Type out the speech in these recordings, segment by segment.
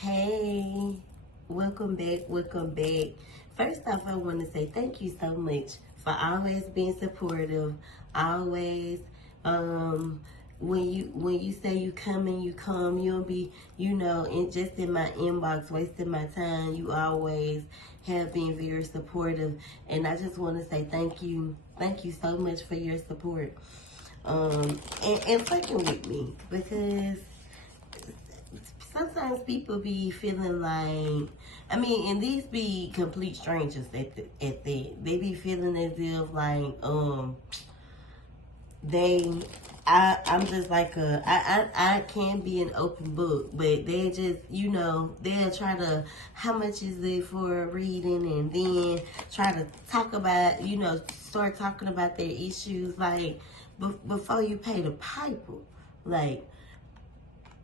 Hey, welcome back, welcome back. First off, I want to say thank you so much for always being supportive. Always, when you say you come and you come, you don't be, in my inbox, wasting my time. You always have been very supportive, and I just want to say thank you so much for your support. And fucking with me because sometimes people be feeling like, and these be complete strangers at that. They be feeling as if like, I'm just like I can be an open book, but they just, they'll try to, how much is it for a reading, and then try to talk about, start talking about their issues, like, before you pay the piper. Like,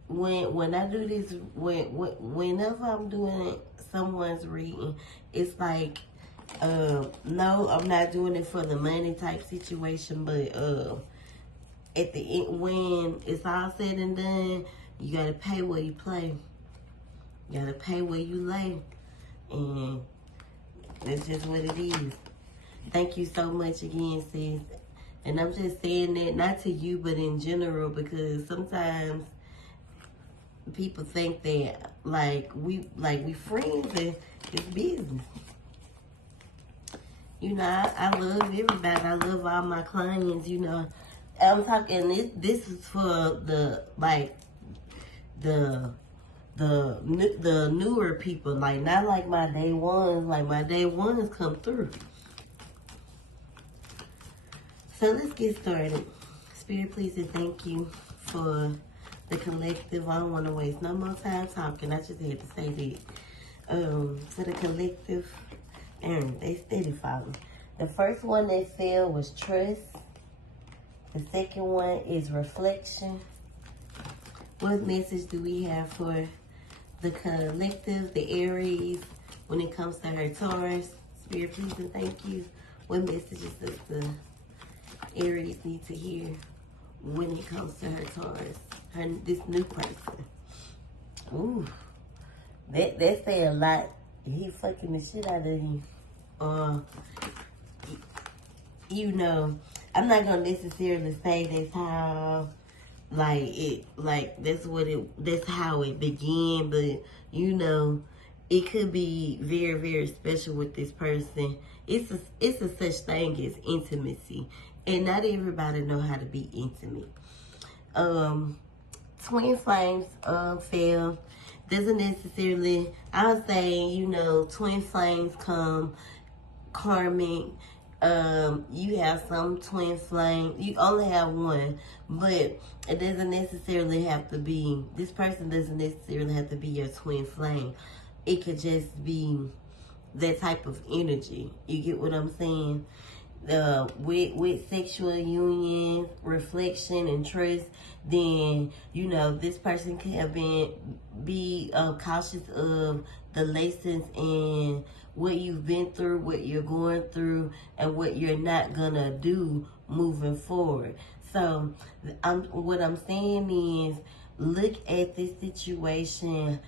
when I do this, whenever I'm doing someone's reading, it's like, no, I'm not doing it for the money type situation, but at the end, when it's all said and done, you gotta pay where you play. You gotta pay where you lay, and that's just what it is. Thank you so much again, sis. And I'm just saying that not to you, but in general, because sometimes people think that we friends and it's business. I love everybody. I love all my clients. I'm talking. This is for the the newer people. Like, not like my day ones. Like, my day ones come through. So let's get started. Spirit, please and thank you for the collective. I don't want to waste no more time talking. I just had to say that. For the collective, and they steady falling. The first one that fell was trust. The second one is reflection. What message do we have for the collective, the Aries, when it comes to her Taurus? Spirit, please and thank you. What messages does the Aries need to hear when it comes to her Taurus, this new person? Ooh, that say a lot. He fucking the shit out of you. I'm not gonna necessarily say that's how, that's how it began, but it could be very, very special with this person. It's a such thing as intimacy, and not everybody know how to be intimate. Twin flames fell. Doesn't necessarily, I'll say, twin flames come karmic. You have some twin flame. You only have one, but it doesn't necessarily have to be, this person doesn't necessarily have to be your twin flame. It could just be that type of energy. You get what I'm saying? With sexual union, reflection, and trust, then this person could have be cautious of the lessons and what you've been through, what you're going through, and what you're not gonna do moving forward. So what I'm saying is, look at this situation,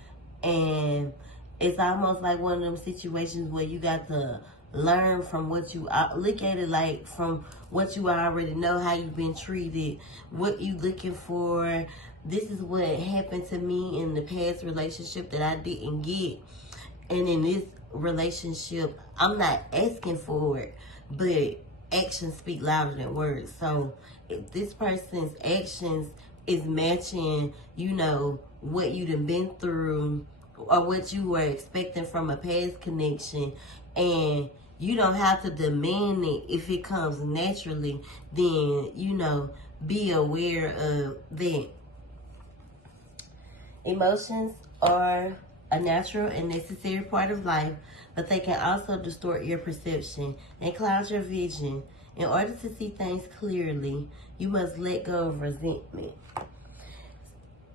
and it's almost like one of them situations where you got to learn from what you look at it like from what you already know, how you've been treated, what you looking for. This is what happened to me in the past relationship that I didn't get, and in this relationship I'm not asking for it, but actions speak louder than words. So if this person's actions is matching what you done been through or what you were expecting from a past connection, and you don't have to demand it if it comes naturally, then, be aware of that. Emotions are a natural and necessary part of life, but they can also distort your perception and cloud your vision. In order to see things clearly, you must let go of resentment.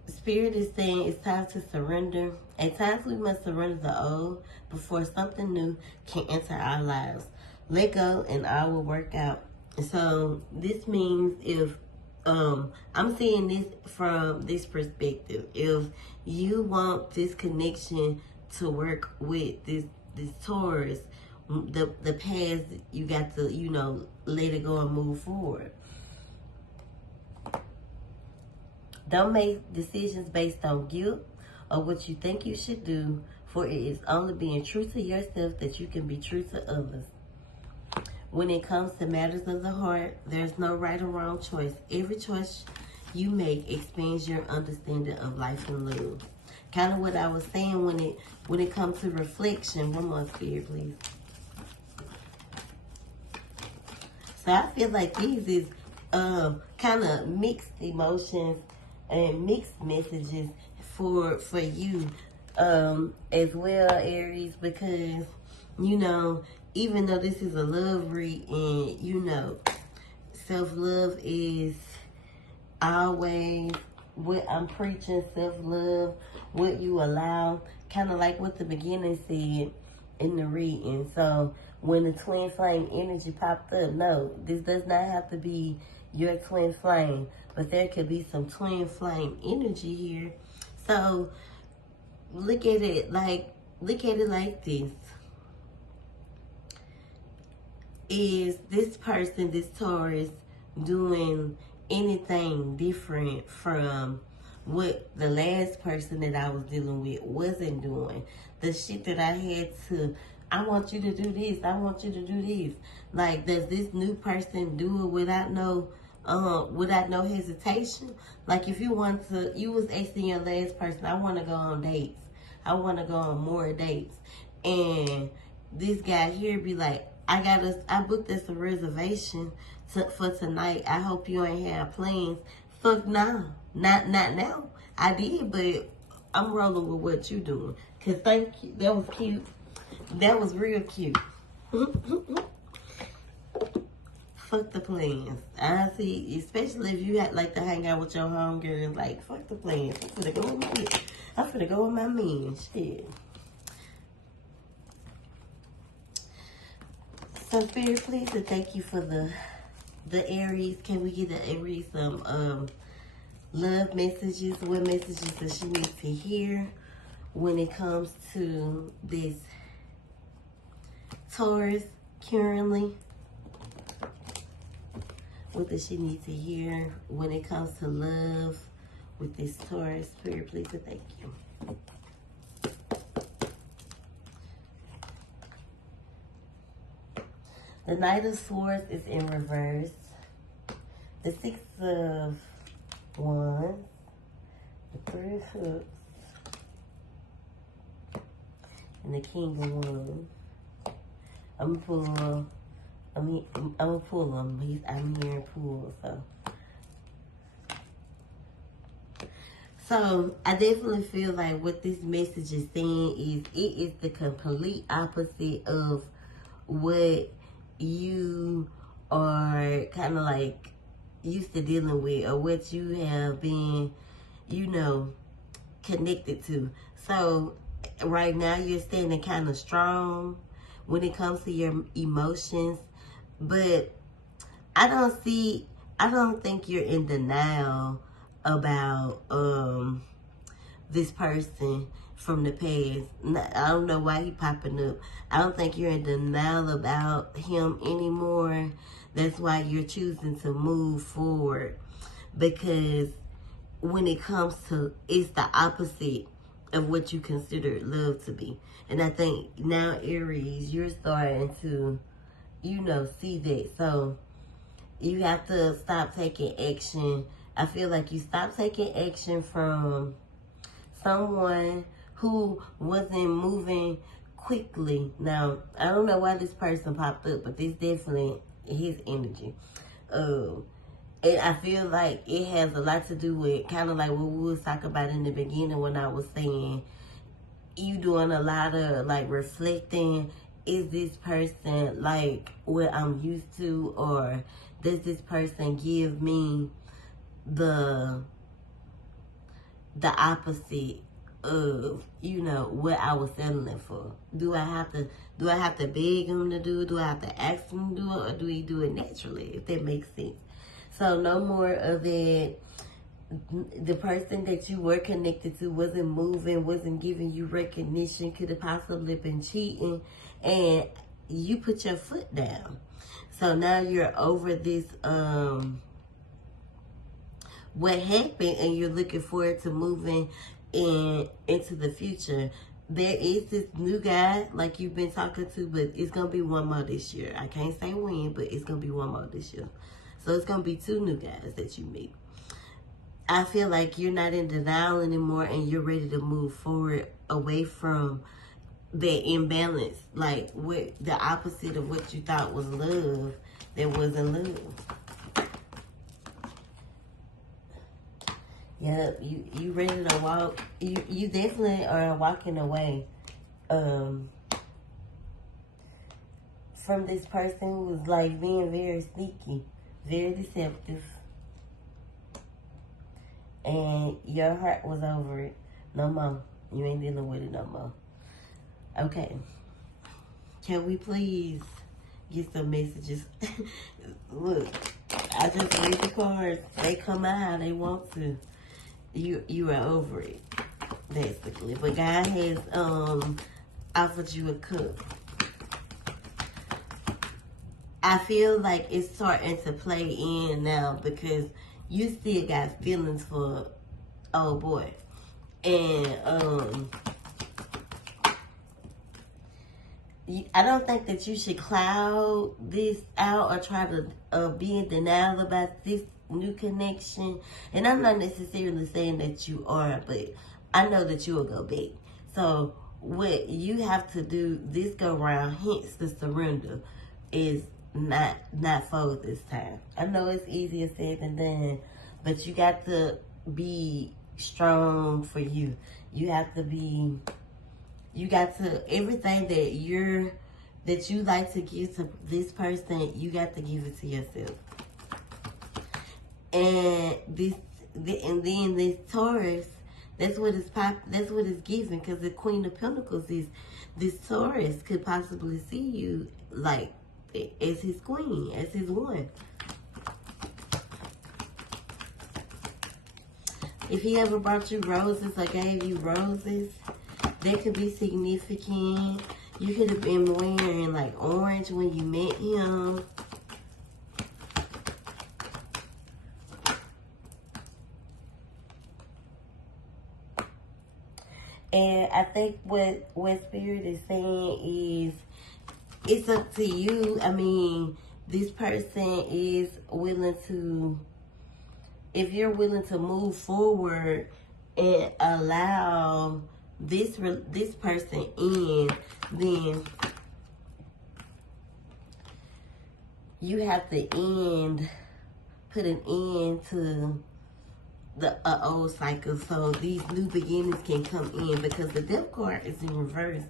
Spirit is saying it's time to surrender. At times we must surrender the old before something new can enter our lives. Let go and all will work out. So this means if I'm seeing this from this perspective. If you want this connection to work with this Taurus, the past, you got to, you know, let it go and move forward. Don't make decisions based on guilt or what you think you should do, for it is only being true to yourself that you can be true to others. When it comes to matters of the heart, there's no right or wrong choice. Every choice you make expands your understanding of life and love. Kind of what I was saying when it comes to reflection. One more, Spirit, please. So I feel like these is kind of mixed emotions and mixed messages for you as well, Aries, because, you know, even though this is a love read and, you know, self-love is always what I'm preaching, self-love, what you allow, kind of like what the beginning said in the reading. So when the twin flame energy popped up, no, this does not have to be your twin flame, but there could be some twin flame energy here. So look at it like this. Is this person, this Taurus, doing anything different from what the last person that I was dealing with wasn't doing? The shit that I had to, I want you to do this, I want you to do this. Like, does this new person do it without no hesitation? Like, if you want to, you was asking your last person, I want to go on dates, I want to go on more dates, and this guy here be like, I booked us a reservation for tonight. I hope you ain't have plans. Fuck no. Not now. I did, but I'm rolling with what you doing. Cause thank you. That was cute. That was real cute. Fuck the plans. I see, especially if you had like to hang out with your homegirls, like, fuck the plans. I'm finna go with my men. Shit. So, Spirit, please, and thank you for the Aries. Can we get the Aries some love messages? What messages does she need to hear when it comes to this Taurus currently? What does she need to hear when it comes to love with this Taurus? Spirit, please, and thank you. The Knight of Swords is in reverse. The Six of Wands. The Three of Hooks. And the King of Wands. I'm gonna pull him. I'm hearing pull, So I definitely feel like what this message is saying is it is the complete opposite of what you are kind of like used to dealing with, or what you have been, you know, connected to. So right now you're standing kind of strong when it comes to your emotions, but I don't think you're in denial about this person from the past. I don't know why he popping up. I don't think you're in denial about him anymore. That's why you're choosing to move forward, because when it comes to, it's the opposite of what you consider love to be. And I think now, Aries, you're starting to, you know, see that. So you have to stop taking action. I feel like you stopped taking action from someone who wasn't moving quickly. Now, I don't know why this person popped up, but this definitely his energy. And I feel like it has a lot to do with kind of like what we was talking about in the beginning when I was saying you doing a lot of like reflecting. Is this person like what I'm used to, or does this person give me the opposite of, you know, what I was settling for? Do I have to beg him to do it? Do I have to ask him to do it, or do he do it naturally? If that makes sense. So no more of that. The person that you were connected to wasn't moving, wasn't giving you recognition, could have possibly been cheating, and you put your foot down. So now you're over this, what happened, and you're looking forward to moving into the future. There is this new guy like you've been talking to, but it's gonna be one more this year. I can't say when, but it's gonna be one more this year. So it's gonna be 2 new guys that you meet. I feel like you're not in denial anymore, and you're ready to move forward away from the imbalance, like what the opposite of what you thought was love that wasn't love. Yeah, you ready to walk. You definitely are walking away from this person who was like being very sneaky, very deceptive. And your heart was over it. No more. You ain't dealing with it no more. Okay. Can we please get some messages? Look, I just read the cards. They come out how they want to. You are over it, basically. But God has offered you a cup. I feel like it's starting to play in now, because you still got feelings for old boy. And I don't think that you should cloud this out or try to be in denial about this new connection. And I'm not necessarily saying that you are, but I know that you will go back. So what you have to do this go round, hence the surrender, is not fold this time. I know it's easier said than done, but you got to be strong for you. You have to be, you got to, everything that you like to give to this person, you got to give it to yourself. And then this Taurus, that's what it's giving, because the Queen of Pentacles is, this Taurus could possibly see you like as his queen, as his one. If he ever brought you roses or gave you roses, that could be significant. You could have been wearing like orange when you met him. And I think what Spirit is saying is, it's up to you. I mean, this person is willing to, if you're willing to move forward and allow this person in, then you have to put an end to the old cycle, so these new beginnings can come in, because the Death card is in reverse.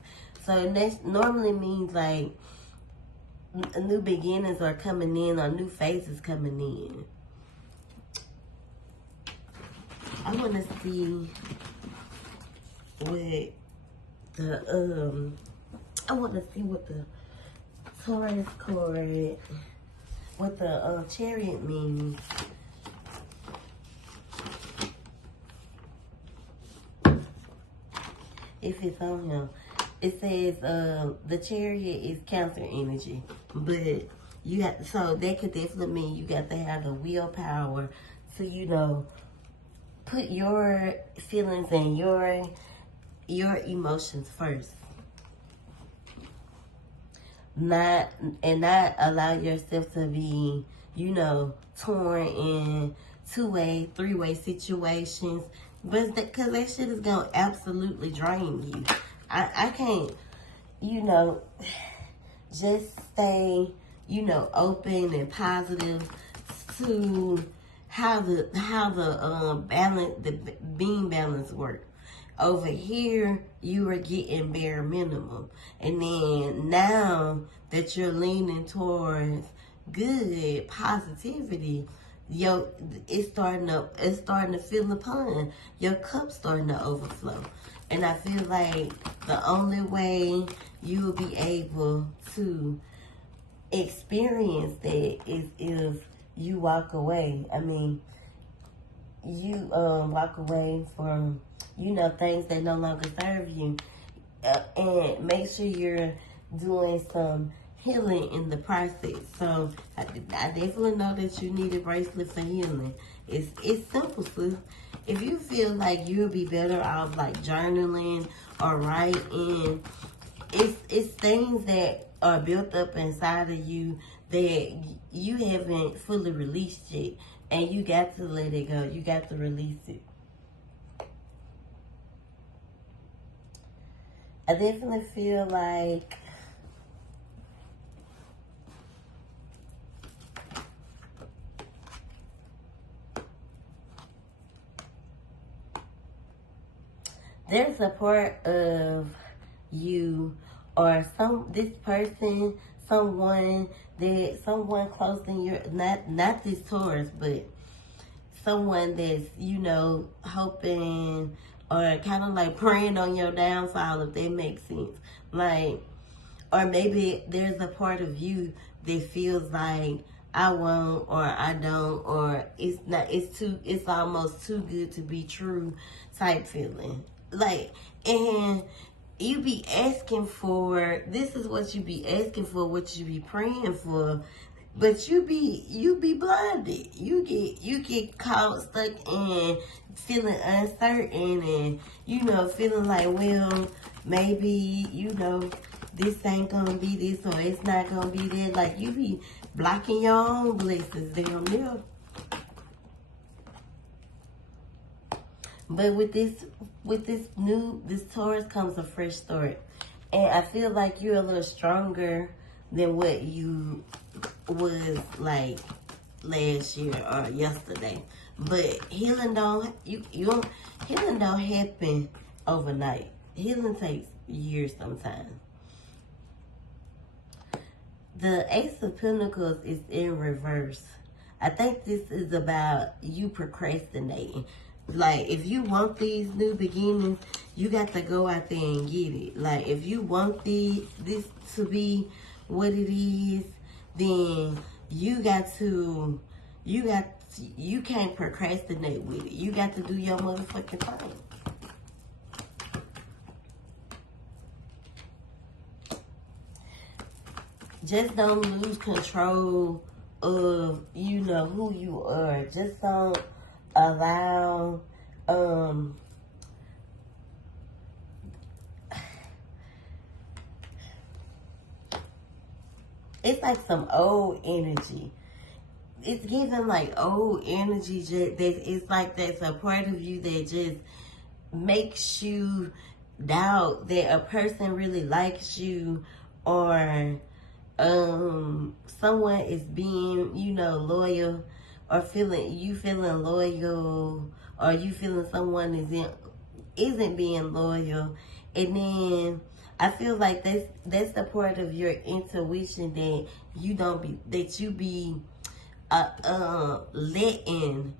So that normally means like new beginnings are coming in, or new phases coming in. I want to see what the Taurus card, what the Chariot means. If it's on him, it says the Chariot is Cancer energy, but you have, so that could definitely mean you got to have the willpower to, you know, put your feelings and your emotions first. Not allow yourself to be, you know, torn in 2-way, 3-way situations, but because that shit is gonna absolutely drain you. I can't, you know, just stay, you know, open and positive to how the balance, the being balance work. Over here, you are getting bare minimum, and then now that you're leaning towards good positivity, it's starting to fill upon, your cup's starting to overflow. And I feel like the only way you will be able to experience that is if you walk away. I mean, you walk away from, you know, things that no longer serve you. And make sure you're doing some healing in the process. So I definitely know that you need a bracelet for healing. It's simple, sis. If you feel like you'll be better off like journaling or writing, it's things that are built up inside of you that you haven't fully released yet, and you got to let it go. You got to release it. I definitely feel like there's a part of you or this person, someone close in your, not this Taurus, but someone that's, you know, hoping or kind of like praying on your downfall, if that makes sense. Like, or maybe there's a part of you that feels like I won't, or I don't, or it's almost too good to be true type feeling. Like, and you be asking for, this is what you be asking for, what you be praying for, but you be blinded. You get caught stuck in feeling uncertain, and, you know, feeling like, well, maybe, you know, this ain't gonna be this, or it's not gonna be that. Like, you be blocking your own blessings down there. But with this Taurus comes a fresh start. And I feel like you're a little stronger than what you was like last year or yesterday. But healing don't happen overnight. Healing takes years sometimes. The Ace of Pentacles is in reverse. I think this is about you procrastinating. Like, if you want these new beginnings, you got to go out there and get it. Like, if you want this to be what it is, then you can't procrastinate with it. You got to do your motherfucking thing. Just don't lose control of, you know, who you are. Just don't allow it's like some old energy. It's giving like old energy. It's like that's a part of you that just makes you doubt that a person really likes you, or someone is being, you know, loyal, or feeling loyal, or you feeling someone isn't being loyal. And then I feel like that's the part of your intuition that you be letting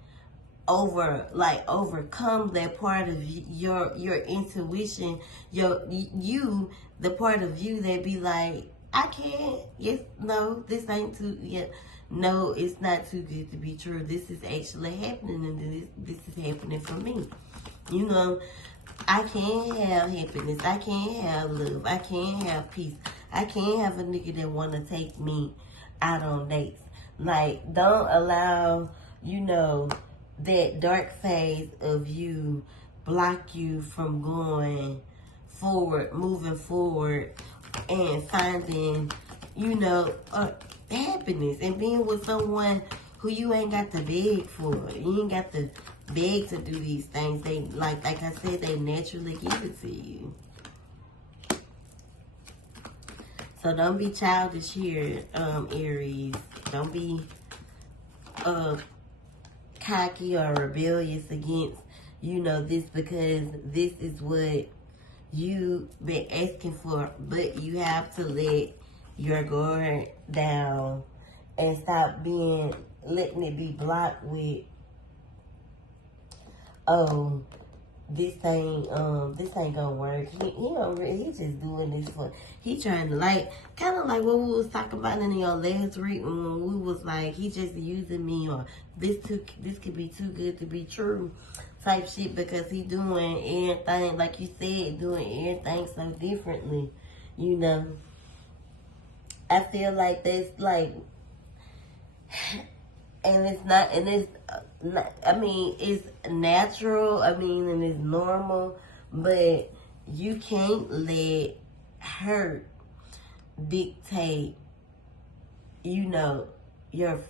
overcome that part of your intuition, the part of you that be like, I can't, yes, no, this ain't too, yeah, no, it's not too good to be true. This is actually happening, and this is happening for me. You know, I can't have happiness. I can't have love. I can't have peace. I can't have a nigga that want to take me out on dates. Like, don't allow, you know, that dark phase of you block you from going forward, moving forward, and finding, you know, happiness, and being with someone who you ain't got to beg for. You ain't got to beg to do these things. They, like I said, they naturally give it to you. So don't be childish here, Aries. Don't be cocky or rebellious against, you know, this, because this is what you been asking for. But you have to let your guard down and stop letting it be blocked with, oh, this ain't gonna work. He don't really, he just doing this for, he trying to like, kind of like what we was talking about in your last reading when we was like, he just using me, or this could be too good to be true type shit, because he doing everything, like you said, doing everything so differently, you know. I feel like that's like, and it's not, and it's not, I mean, it's natural, I mean, and it's normal, but you can't let hurt dictate, you know, your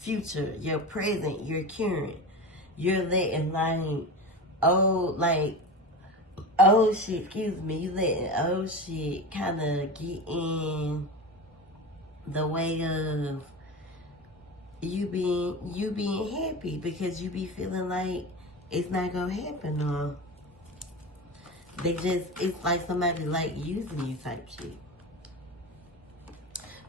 future, your present, your current. You're letting old shit, excuse me, you letting old shit kind of get in the way of you being happy, because you be feeling like it's not gonna happen, or it's like somebody like using you type shit.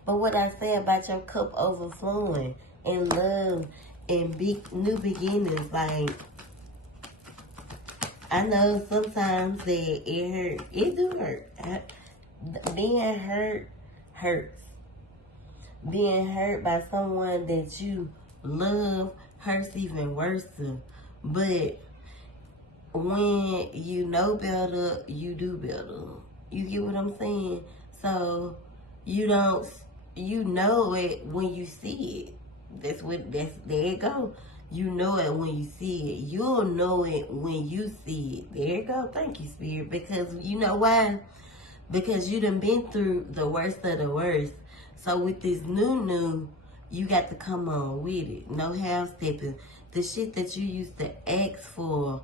But what I say about your cup overflowing and love and new beginnings, like, I know sometimes that it hurt. It do hurt. Being hurt hurts. Being hurt by someone that you love hurts even worse. But when you know better, you do better. You get what I'm saying? So you know it when you see it. There you go. You know it when you see it. You'll know it when you see it. There you go. Thank you, Spirit. Because you know why? Because you done been through the worst of the worst. So with this new, you got to come on with it. No half stepping. The shit that you used to ask for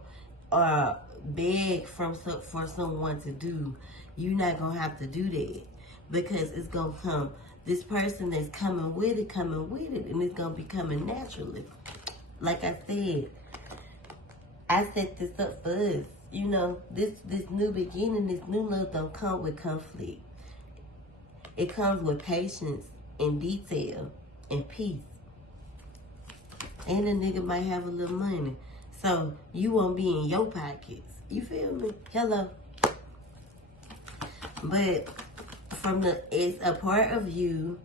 or beg for someone to do, you're not gonna have to do that, because it's gonna come. This person that's coming with it, and it's gonna be coming naturally. Like I set this up for us. You know, this new beginning, this new love don't come with conflict. It comes with patience and detail and peace. And the nigga might have a little money, so you won't be in your pockets. You feel me? Hello. But it's a part of you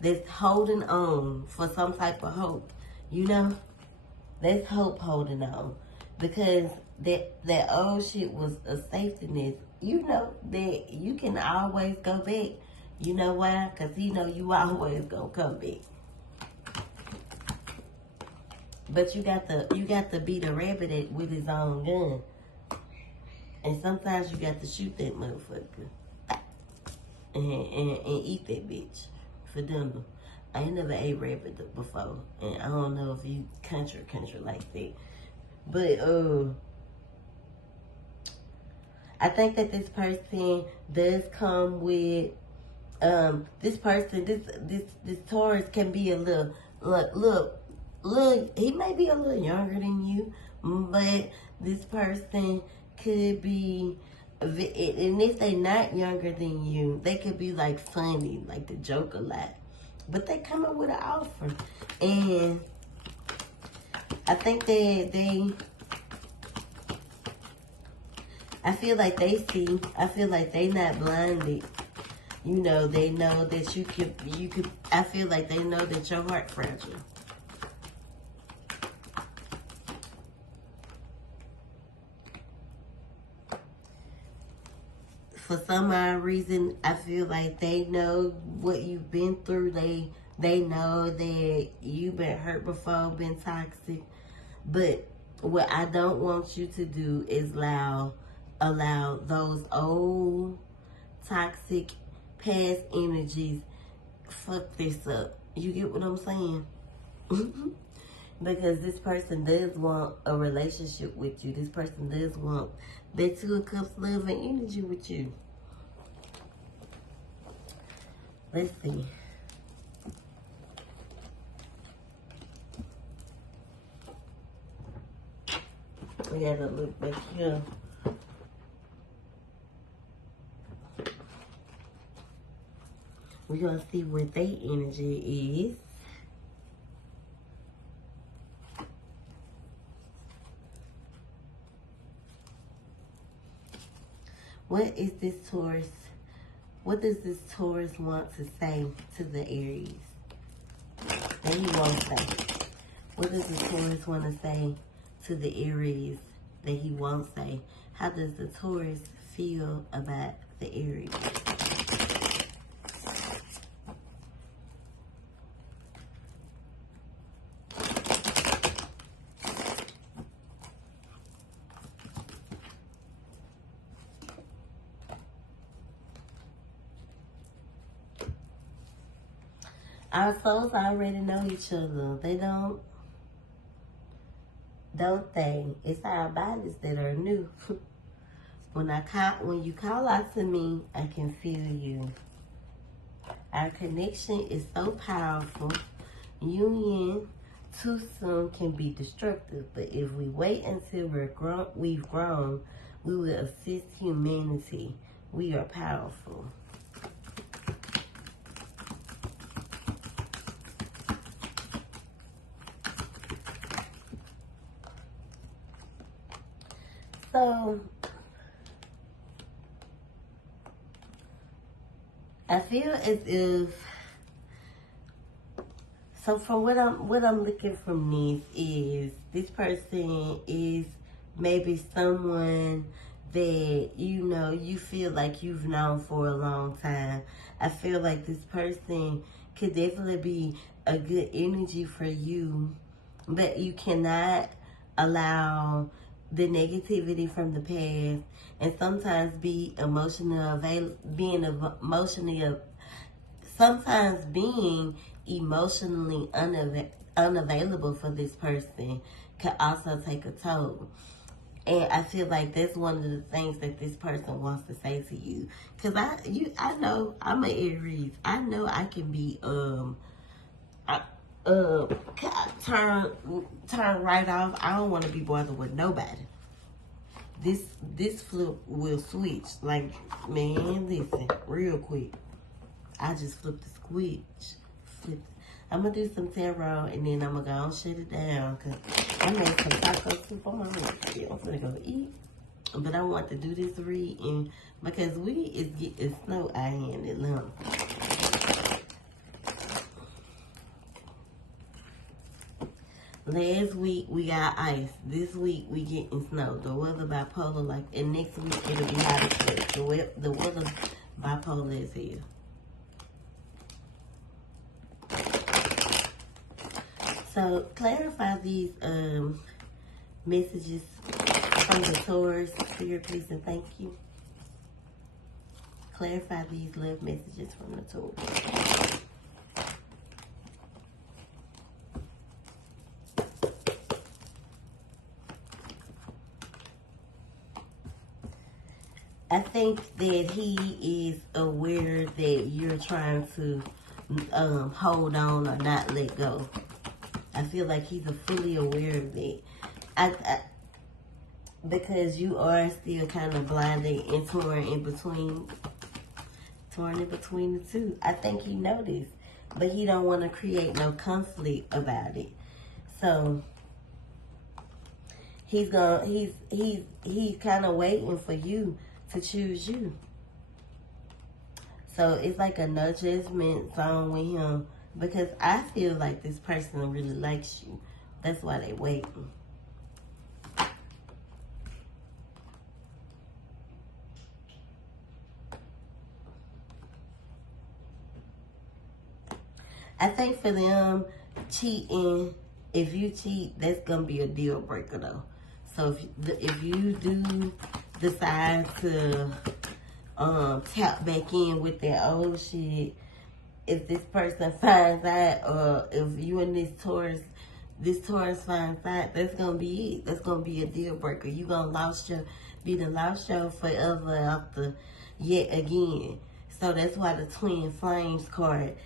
that's holding on for some type of hope. You know? That's hope holding on. Because that old shit was a safety net. You know that you can always go back. You know why? Because he know you always gonna come back. But you got to beat a rabbit with his own gun. And sometimes you got to shoot that motherfucker. And eat that bitch for dinner. I ain't never ate rabbit before. And I don't know if you country like that. But I think that this person does come with this person, this Taurus can be a little, he may be a little younger than you, but this person could be, and if they not younger than you, they could be like funny, like to joke a lot, but they come up with an offer. And I think that I feel like they see, I feel like they not blinded. You know, they know that you could, I feel like they know that your heart fragile. For some odd reason, I feel like they know what you've been through. They know that you've been hurt before, been toxic. But what I don't want you to do is allow those old toxic past energies fuck this up. You get what I'm saying? Because this person does want a relationship with you. This person does want that Two of Cups love and energy with you. Let's see. We gotta look back here. We're gonna see what their energy is. What is this Taurus? What does this Taurus want to say to the Aries that he won't say? What does the Taurus want to say to the Aries that he won't say? How does the Taurus feel about the Aries? Our souls already know each other. They don't they? It's our bodies that are new. When you call out to me, I can feel you. Our connection is so powerful. Union too soon can be destructive, but if we wait until we've grown, we will assist humanity. We are powerful. So I feel as if, so from what I'm looking from this person is maybe someone that you feel like you've known for a long time. I feel like this person could definitely be a good energy for you, but you cannot allow the negativity from the past, and sometimes being emotionally unavailable for this person can also take a toll. And I feel like that's one of the things that this person wants to say to you. Cause I know I'm an Aries. I know I can be turn right off. I don't want to be bothered with nobody. This flip will switch. Like, man, listen, real quick. I just flipped the switch. I'm gonna do some tarot and then I'm gonna go and shut it down because I made some taco soup on my way. I'm gonna go eat. But I want to do this reading because we is getting snow out here in Atlanta. Last week we got ice. This week we getting snow. The weather bipolar and next week it'll be hot as fuck. The weather bipolar is here. So clarify these messages from the Taurus. Spirit, please and thank you. Clarify these love messages from the Taurus. I think that he is aware that you're trying to hold on or not let go. I feel like he's fully aware of that. Because you are still kind of blinded and torn in between the two. I think he noticed, but he don't want to create no conflict about it. So he's kind of waiting for you to choose you. So it's like a no judgment zone with him because I feel like this person really likes you. That's why they waiting. I think for them, cheating, if you cheat, that's going to be a deal breaker though. So if you do decide to tap back in with that old shit, if this person finds out, or if you and this Taurus finds out, that's gonna be it. That's gonna be a deal breaker. You gonna be the lost show forever after yet again. So that's why the Twin Flames card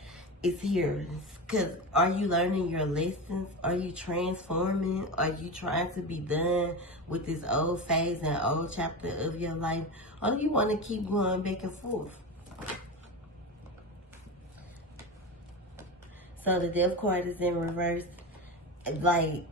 is here. Cause are you learning your lessons? Are you transforming? Are you trying to be done with this old phase and old chapter of your life? Or do you want to keep going back and forth? So the Death card is in reverse. Like,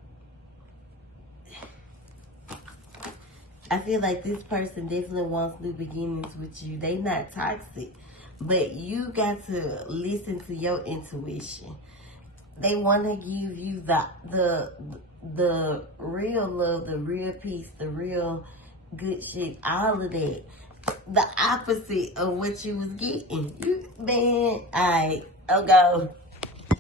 I feel like this person definitely wants new beginnings with you. They not toxic, but you got to listen to your intuition. They want to give you the real love, the real peace, the real good shit, all of that. The opposite of what you was getting. You, man, alright, I'll go.